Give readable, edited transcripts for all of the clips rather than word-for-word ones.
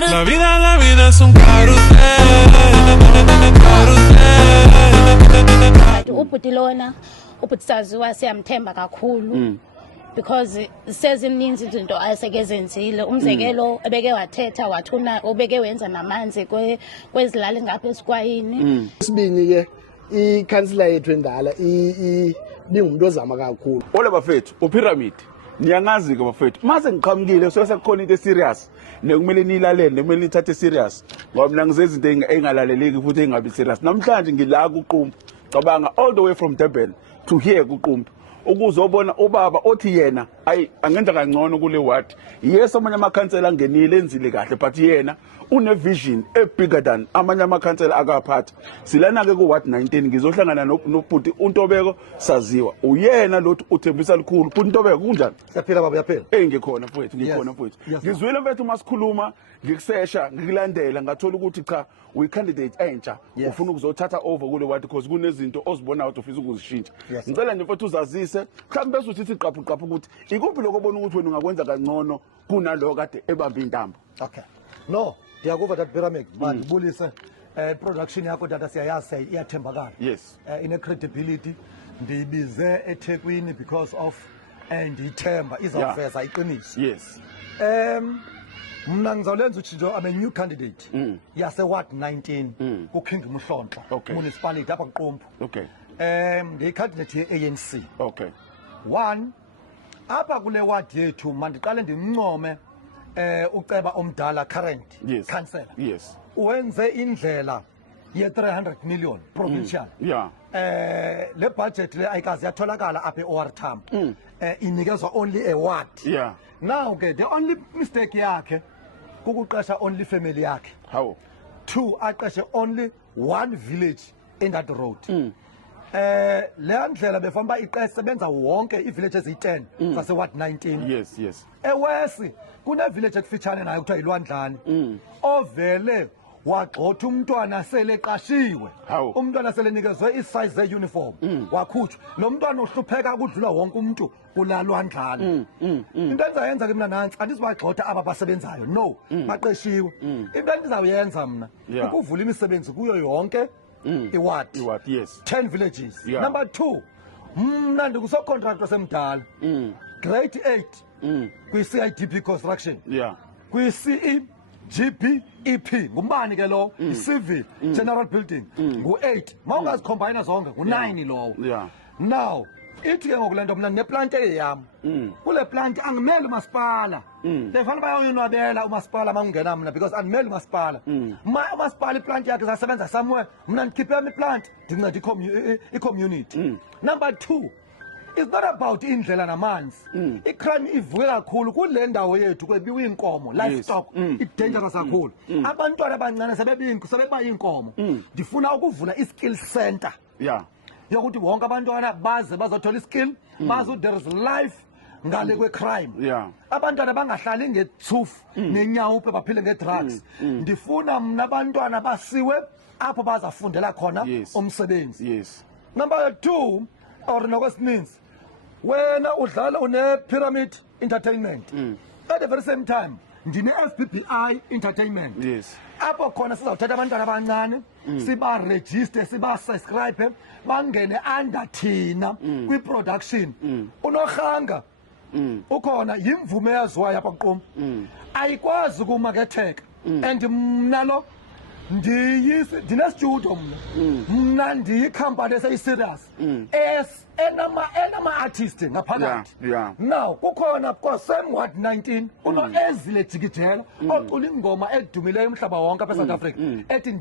La vida es un carrusel. Ubhuti lona ubhuti saziwa siyamthemba kakhulu because sezininzi izinto ayesekezenzile. Umzekelo ebeke wathetha wathuna obeke wenza namanzi kwezilali ngapha esikwayini. Sibini ke ikhansila yethu endala bingumuntu ozama kakhulu. Ole bafethu uPyramid niyangazi ke bafethu mase ngiqhamukile so sekukhona into serious nekumele nilalele nekumele nithathe serious ngoba mina ngizezinto engalaleleki futhi engabi serious. Namhlanje ngila kuQumbu cabanga all the way from Durban to here kuQumbu ukuzobona ubaba othi yena angenza kangcono kule ward. Yes amanye amakhansela angenile enzile kahle but yena une vision bigger than amanye amakhansela akaphatha. Silana ke ku ward 19 ngizohlangana nobhuti uNtobeko saziwa uyena lothi uthembisa likhulu. Bhuti Ntobeko kunjani? Siyaphila baba uyaphila. Ngikhona mfowethu ngikhona mfowethu. Ngizwile mfethu masikhuluma ngikusesha ngikulandela ngathola ukuthi cha uyi candidate entsha ufuna ukuzothatha over kule ward because kunezinto ozibona ukuthi ufisa ukuzishintsha. Ngicela nje mfethu uzazise mhlawumbe bese uthi iqaphu ukuthi ikuphi lokho obona ukuthi wena ungakwenza kangcono kunalo kade ebamba intambo. Okay. No, ndiyakuva that Pyramid mandibulise production yakho data siyayazi iyathembakala. Yes. Ine credibility ndibize eThekwini because of ndithemba izawuveza iqiniso. Yes. Mna ngizawulenza utshintsho I'm a new candidate yase ward 19 ku King Mhlonhla municipality apha kuQumbu. Okay. Ngiyicandidate ye-ANC. Okay. One apha kule ward yethu mandiqale ndimncome uceba omdala current councillor. Yes. Uwenze indlela ye 300 million provincial. Yeah. Le budget le ayikazi yatholakala apha eOR Tambo. Inikezwa only a ward. Yeah. Now ke the only mistake yakhe kukuqesha only family yakhe. How? 2 aqeshe only one village in that road. Le ndlela befanele iqesebenza wonke ivillages eyi10 zase ward 19. Yes, yes. Ewesi kune village ekufitshane nayo kuthiwa yiLwandlane ovele wagxotha umntwana sele eqashiwe. Umntwana sele nikezwe isize zeuniform wakhutshwa. Lo mntwana uhlupheka ukudlula wonke umuntu kulalwandlane. Into endizayenza ke mina nansi andizibagxotha aba basebenzayo no baqeshiwe. Into endizawuyenza mina ukuvula imisebenzi kuyo yonke iward. Yes. 10 villages. Number 2 mna ndikusocontractor semdala grade 8 kwi-CIDP construction. Kwi CEGPEP ngumbani ke lo civil general building ngu8 mawungazicombine zonke ngu9 lowo. Now ithi ke ngokulento mina neplant eyam kule plant angimeli umasipala lefanele bayoyonwabela umasipala mangena mina because andimeli umasipala umasipala iplant yakhe zasebenza somewhere mina ndikhiphe iplant ndinceda i-community. Number 2 it's not about indlela namanzi. Icrime ivuke kakhulu kule ndawo yethu kwebiwa inkomo livestock idangerous kakhulu. Abantwana abancane sebeba inkomo. Ndifuna ukuvula i-skill center yokuthi wonke abantwana baze bazothola iskill bazi there is life ngale kwecrime. Abantwana bangahlali ngethufu nenyawupe baphile ngedrugs. Ndifuna mna abantwana basiwe apho bazafundela khona umsebenzi. Number 2 or nokwesininzi wena udlala une-Pyramid Entertainment at the very same time ndine-FBBI Entertainment. Apho khona sizawuthatha abantwana abancane sibarejiste sibasubscribe bangene under thina kwi-production. UNoRhanga ukhona yimvume yaziwayo apha kuQumbu ayikwazi ukumaketheka and mna lo ndinestudio mna ndiyikhampani eseyiserious enama-artist ngaphakathi. Now kukhona kwasem ward 19 unoEzile Jikijela ocula ingoma edumileyo umhlaba wonke apha eSouth Africa ethi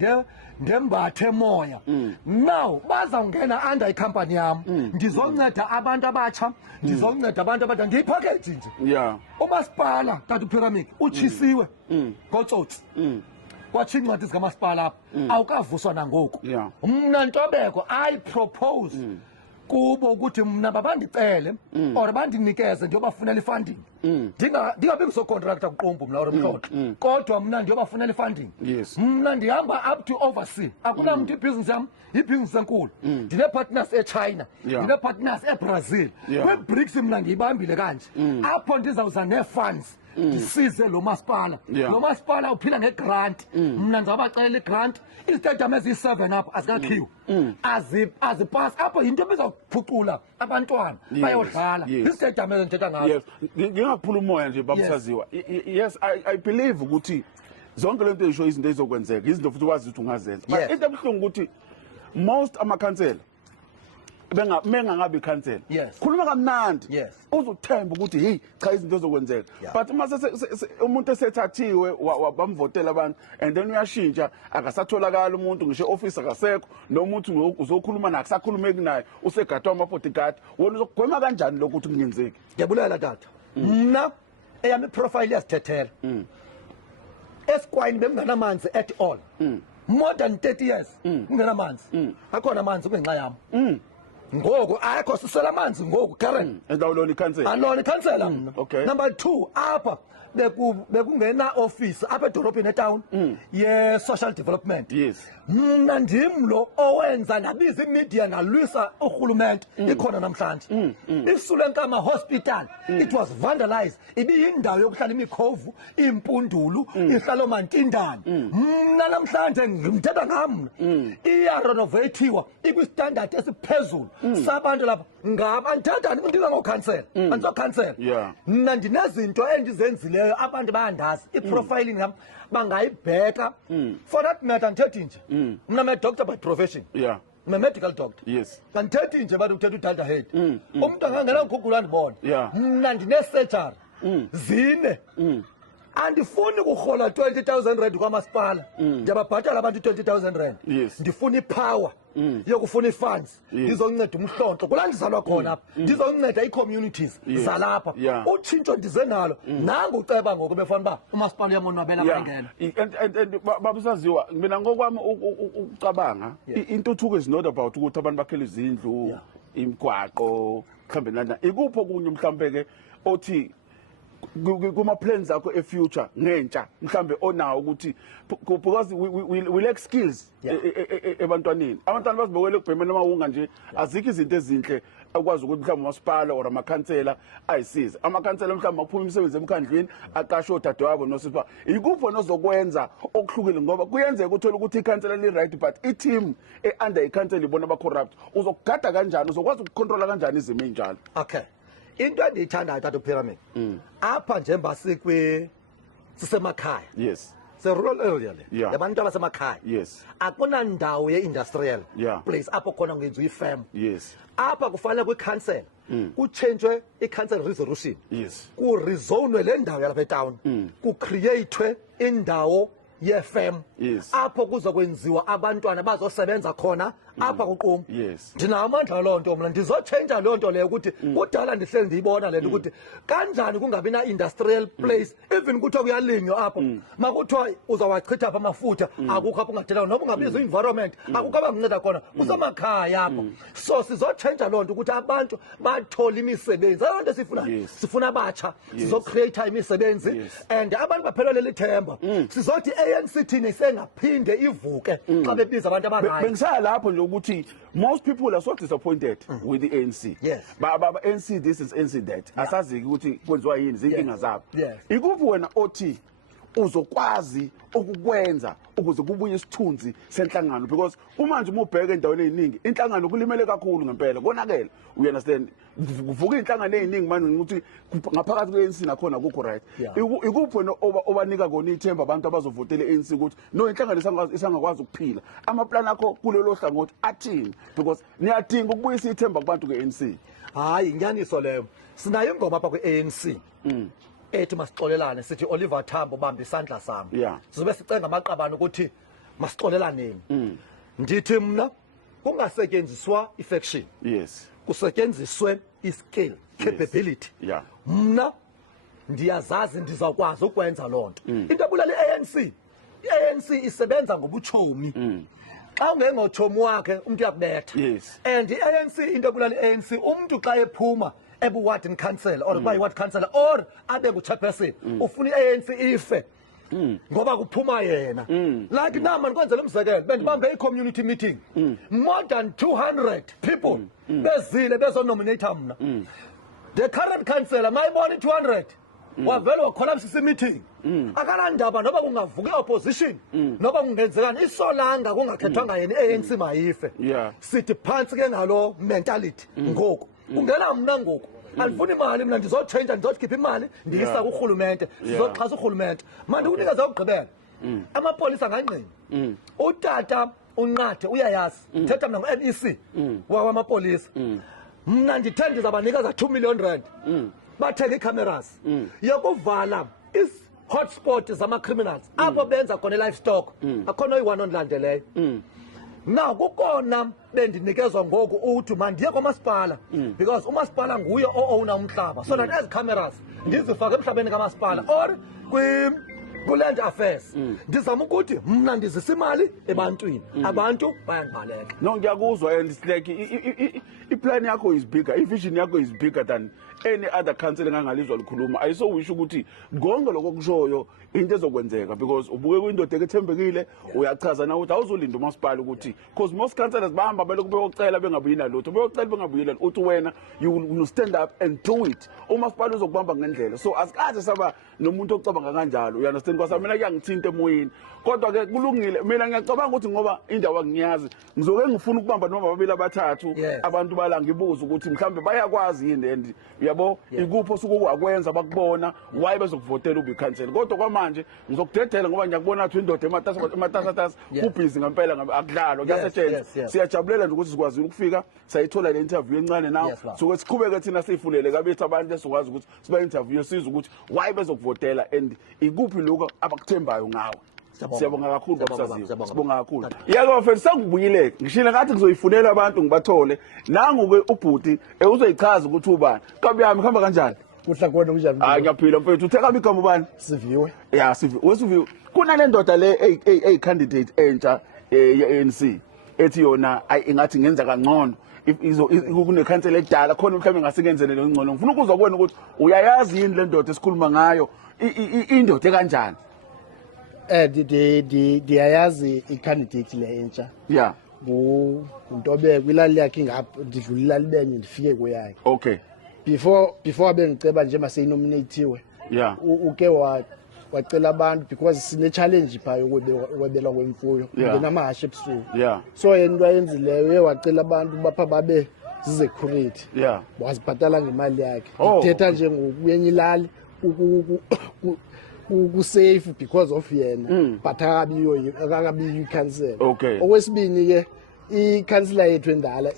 ndembathe moya. Now bazawungena under ikhampani yam ndizonceda abantu abatsha ndizonceda abantu abadala ndiyiphakeji nje. Umasipala tata uPyramid utshisiwe ngotsotsi kwatsho incwadi zikamasipala apha awukavuswa nangoku. Mna Ntobeko I propose kubo ukuthi mna babandicele or bandinikeze ndiyobafunela ifunding. Ndingabi ngisocontractor kuQumbu mna or Mhlonhla kodwa mna ndiyobafunela ifunding. Mna ndihamba up to oversea akuna muntu ibhizinisi yam ibhizinisi enkulu. Ndine-partners eChina ndine-partners eBrazil kwi-BRICS mna ndiyibambile kanje apho ndizawuza nee-funds ndisize lo masipala lo masipala uphila ngegrant mina ndizabacela igrant izitadium eziyi-7 apha azikakhiwe azipasi apho yinto ebizawuphucula abantwana bayodlala izitadium ezendithetha ngazo. Yes, ngingaphula umoya nje babusaziwa. Yes, I believe ukuthi zonke lento ezisho izinto ezizokwenzeka izinto futhi wazi ukuthi ungazenza. But into ebuhlungu ukuthi most amakhansela mengangabi ikhansela khuluma kamnandi uzothemba ukuthi hey cha izinto ezokwenzeka, but mase umuntu esethathiwe wabamvotela abantu and then uyashintsha akasatholakala umuntu ngisho office akasekho nomuntu uzokhuluma naye akusakhulumeki naye usegadwa ama-bodyguard wona uzokugwema kanjani lokho ukuthi kungenzeki? Ngiyabulela tata, mna eyami iprofile iyazithethela. Esikwayini benganamanzi at all, more than 30 years kungenamanzi, akhona amanzi kungenxa yami. Ngoku akho sisela amanzi ngoku Karen endawulona ikhansela alona ikhansela mna. Number 2 apha bekungena office apha edolobheni etown ye social development. Mna ndim lo owenza nabiza imedia nalwisa urhulumente ikhona namhlanje. Isulenkama hospital it was vandalized, ibiyindawo yokuhlala imikhovu impundulu ihlalo mantindane. Mna namhlanje ngimthetha ngam iya renovatiwa ikwi-standard esiphezulu sabantu lapha ngaba andithathani ndinga ngokhansela andizokhansela. Mna ndinezinto endizenzileyo abantu bayandazi iprofiling ngam bangayibheka. For that matter ndithethi nje mna me-doctor by profession, me-medical doctor. Kandithethi nje bathi uthetha udalda head umuntu angangena ngugula ndibona. Mna ndine-surgery zine andifuni kurhola 20,000 rand kwamasipala, ndiyababhatala abantu 20,000 rand. Ndifuna ipower yokufuna i-funds ndizonceda umhlonto kulaa ndizalwa khona apha, ndizonceda ii-communities zalapha. Utshintsho ndize nalo nangu uceba ngoku befana uba umasipala uyamonwabela abangena. And babusaziwa mina ngokwami ukucabanga intuthuko is not about ukuthi abantu bakhele izindlu imigwaqo mhlawumbe nana ikuphi okunye mhlawumbe-ke othi kuma-plans akho e-future ngentsha mhlawumbe onawo ukuthi because we lack skills ebantwaneni. Abantwana bazibekele ekubhemeni amawunga nje azikho izinto ezinhle akwazi ukuthi mhlawumbe umasipala or amakhansela ayisize. Amakhansela mhlawumbe aphuma imisebenzi emkhandlwini aqashe odadewabo nosipha ikuphi onozokwenza okuhlukile ngoba kuyenzeka uthole ukuthi ikhansela li-right but i-team e-under ikhansela ibona aba-corrupt. Uzokugada kanjani, uzokwazi ukukhontrola kanjani izimo ey'njalo? Okay, into endiyithandayo tata upyramid apha njengoba sisemakhaya se-rural area le yabantu abasemakhaya akunandawo ye-industrial place apho khona kungenziwa ifem. Apha kufanele kwikhansela kutshentshwe i-council resolution kurizonwe le ndawo yalapha etawuni kucreathwe indawo ye-fem apho kuzokwenziwa abantwana bazosebenza khona apha kuqumbu. Ndinawo amandla loo nto mna ndizotshentsha loo nto leyo ukuthi kudala ndihleli ndiyibona le nto ukuthi kanjani kungabi na-industrial place even kuthiwa kuyalinywa apho makuthiwa uzawachitha apha amafutha akukho apho ungathelanga noba ungabiza i-environment akukho abankunceda khona kusemakhaya apho. So sizotshentsha loo nto ukuthi abantu bathole imisebenzi aloo nto sifuna abatsha sizocreatha imisebenzi and abantu baphelelwe lithemba sizothi i-ANC thina isengaphinde ivuke xa bebiza abantu abarayi. Bengisaya lapho nje ukuthi most people are so disappointed with the ANC. Baba ANC this is ANC that asazi ukuthi kwenziwa yini zinkinga zabo. Ikuphi wena othi uzokwazi ukukwenza ukuze kubuye isithunzi senhlangano because kumanje uma ubheka endaweni eziningi inhlangano kulimele kakhulu ngempela konakela. You understand? Kuvuka inhlangano eziningi manje ukuthi ngaphakathi kwe-ANC nakhona akukho right. Ikuphi wena obanika kona ithemba abantu abazovotela i-ANC ukuthi no inhlangano isangakwazi ukuphila amaplan akho kulelo hlangothi athini because niyadinga ukubuyisa ithemba kubantu ke-ANC? Hayi inyaniso leyo, sinayo ingoma apha kwe-ANC ethi masixolelane sithi Oliver Tambo bamba isandla sami. Sizobe sicenga amaqabane ukuthi masixolelaneni. Ndithi mna kungasetyenziswa i-faction, kusetyenziswe i-skill capability. Mna ndiyazazi ndizawukwazi ukwenza loo nto. Into ebulala i-ANC isebenza ngobutshomi. Xa ungengotshomi wakhe umuntu uyakubetha. And i-ANC into ebulala i-ANC umuntu xa ephuma ebu-ward council or bayi-ward councillor or abe ngu-chairperson ufuna i-ANC ife ngoba kuphuma yena. Like nama ndikwenzela umzekelo bendibambe i-community meeting more than 200 people bezile bezonominata mna. The current councillor mayibona i-200 wavele wacollapse meeting akanandaba noba kungavuka i-opposition noba kungenzekani isolanga kungakhethwanga yena i-ANC mayife sithi phansi ke ngalo mentality ngoku ungena mna ngoku andifuni imali mna ndizotshentsha ndizokhipha imali ndiyisa kurhulumente sizoxhasa urhulumente mandikunikeze ukugqibela amapolisa angangqini utata unqathe uyayazi ndithetha mna ngo-NEC wamapolisa mna ndithe ndizabanikeza 2 million rand bathenga ii-cameras yokuvala hotspot zama-criminals apho benza khona i-livestock akhona oyi-1 ondilandeleyo now kukona bendinikezwa ngoku uthi mandiye kwamasipala because umasipala nguye o-owna umhlaba so that ezi cameras ndizifake emhlabeni kamasipala or ku-land affairs ndizama ukuthi mna ndizisa imali ebantwini abantu bayandibaleka no ngiyakuzwa and it's like iplan yakho is bigger ivision yakho is bigger than any other council engangalizwa likhuluma ayisowisho ukuthi konke lokho kushoyo into ezokwenzeka because ubuke kwindoda ethembekile uyachaza na ukuthi awuzolinda umasipala ukuthi because most councillors bahamba belokhu beyocela bengabuyi nalutho beyocela bengabuyi nalutho uthi wena you will stand up and do it umasipala uzokubamba ngendlela so asikaze saba nomuntu ocabanga kanjalo you understand because mina kuyangithinta emoyeni kodwa ke kulungile mina ngiyacabanga ukuthi ngoba indawo angiyazi ngizoke ngifuna ukubamba noma babili abathathu abantu bala ngibuza ukuthi mhlambe bayakwazi yini and yabo ikupho sukukwenza bakubona why bezokuvotela ube cancel kodwa kwamanje ngizokudedela ngoba ngiyakubona ukuthi indoda ematasatasa kubhizi ngempela akudlalwa kuyasetshenziswa siyajabulela nje ukuthi sikwazi ukufika sayithola le interview encane nawo so siqhubeke thina sifulele kabethu abantu esikwazi ukuthi siba interview siza ukuthi why bezokuvotela and ikuphi lokho abakuthembayo ngawo siyabonga kakhulu basaziyo sibonga kakhulu yako mfethu sangibuyileke ngishila ngathi ngizoyifunela abantu ngibathole nangu-ke ubhuti uzoyichaza ukuthi ubani kabi yami kuhamba kanjani kuhla khona kunjani ngiyaphila mfethu uthe kabi igama ubani Siviwe ya Siviwe kunale ndoda le candidate entsha ye-ANC ethi yona ingathi ngenza kangcono kunekhansela edala khona mhlawumbe ngasikenzele lo ngcono ngifuna ukuzwa kuwena ukuthi uyayazi yini le ndoda esikhuluma ngayo indoda kanjani ndiyayazi i-candidate le entsha nguNtobeko ilali yakhe ingapha ndidlula ilali benye ndifike kuyakhe okay before bengiceba nje maseyinominatiwe uke wacela abantu because sine-challenge phaa yokwebelwa kwemfuyo ngenamahashe ebusuku so yena into ayenzileyo uye wacela abantu bapha babe zizecurity wazibhatala ngemali yakhe ndithetha nje ngokuyenye ilali kusafe because of yena but akabiyo ikhansela okwesibini ke ikhansela yethu endala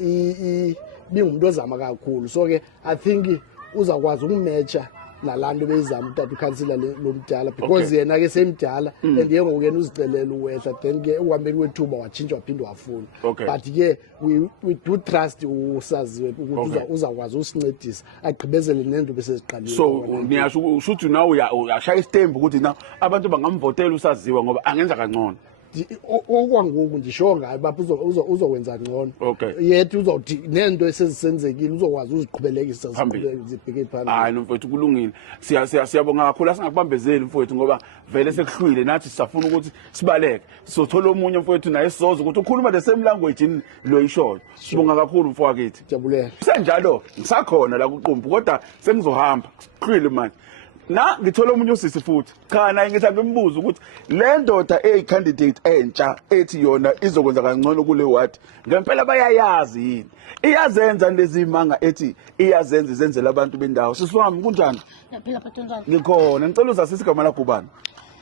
bingumuntu ozama kakhulu so ke I think uzakwazi ukumatcha nalanto beyizama utata ukhansela lomdala because yena ke semdala and yena ngokuyena uzicelela uwehla then ke uhambeni wethuba watshintshwa waphinde wafuna but ke we do trust usaziwe ukuthi uzakwazi usincedisa agqibezele nento beseziqalile so niyasho ushuthi nawe uyashaya istembu ukuthi na abantu bangamvotela usaziwa ngoba angenza kangcono okwangoku ndisho ngayo bapha uzokwenza ngcono yethu uzothi nento esezisenzekile uzokwazi uziqhubelekisa zibheke phambili hayi mfowethu kulungile siyabonga kakhulu asingakubambezeli mfowethu ngoba vele sekuhlwile nathi sisafuna ukuthi sibaleke sizothola omunye mfowethu naye sizoza ukuthi ukhuluma the same language lo yishoyo sibonga kakhulu mfowethu jabulela senjalo ngisakhona la kuqumbu kodwa sengizohamba sihlwile manje na ngithola umunye usisi futhi cha naye ngithi ngimbuza ukuthi le ndoda candidate entsha ethi yona izokwenza kangcono kule ward ngempela bayayazi yini iyazenza lezi imanga ethi iyazenza izenzela abantu bendawo sisiwami kunjani Naphila phathu njani ngikhona ngicela uzasisi igama lakho ubani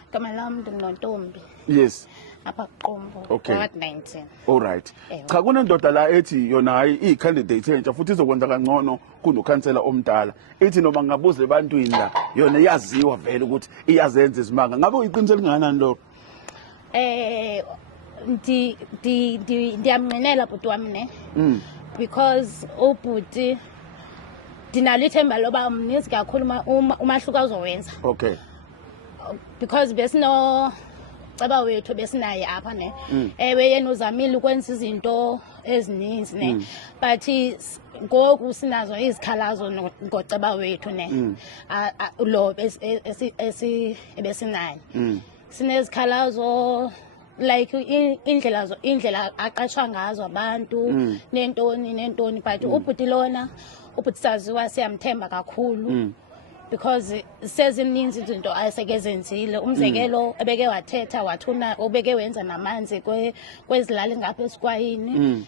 igama lami ndinontombi yes apha Qumbu ward 19 all right cha kunendoda la ethi yona hayi candidate entsha futhi izokwenza kangcono kunokhansela omdala ethi noma ngabuze ebantwini la yona iyaziwa vele ukuthi iyazenza izimanga ngabe uyiqiniso elingakanani lokho ndiyamnqinela bhuti wami ne because ubhuti ndinalo ithemba loba mninzi kakhulu umahluko azowenza because ceba wethu besinaye apha ne ewe yena uzamile ukwenza izinto ezininzi ne but ngoku sinazo izikhalazo ngoceba wethu ne lo ebesinaye sinezikhalazo like indlela aqashwa ngazo abantu nentoni but ubhuti lona ubhuti saziwa siyamthemba kakhulu because sezininzi izinto ayesekezenzile umzekelo ebeke wathetha wathuna obeke wenza namanzi kwezilali ngapha esikwayini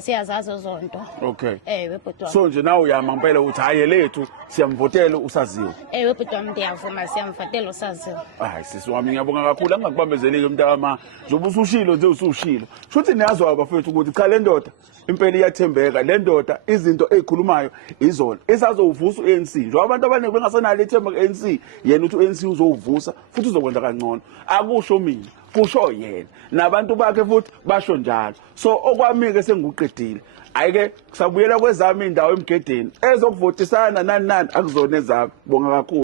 siyazazi zonto. Okay. Bhuti so nje nawe uyama ngempela uthi hayi lethu siyamvotela usaziwe. Bhuti wami ndiyavuma siyamvotela usaziwe. Hayi sisi wami ngiyabonga kakhulu angakubambezeleki mntama njoba usushilo nje usushilo futhi niyazwa abafethu ukuthi cha le ndoda impela iyathembeka le ndoda izinto ezikhulumayo izona isazowuvusa uANC nje abantu abaningi bengasenalo ithemba kuANC yena uthi uANC uzowuvusa futhi uzokwenza kangcono akusho mina kusho yena nabantu bakhe futhi basho njalo so okwami ke senguqedile ayike kusabuyela kwezami indawo emgedeni ezokuvotisana nani akuzona ezami bonga kakhulu.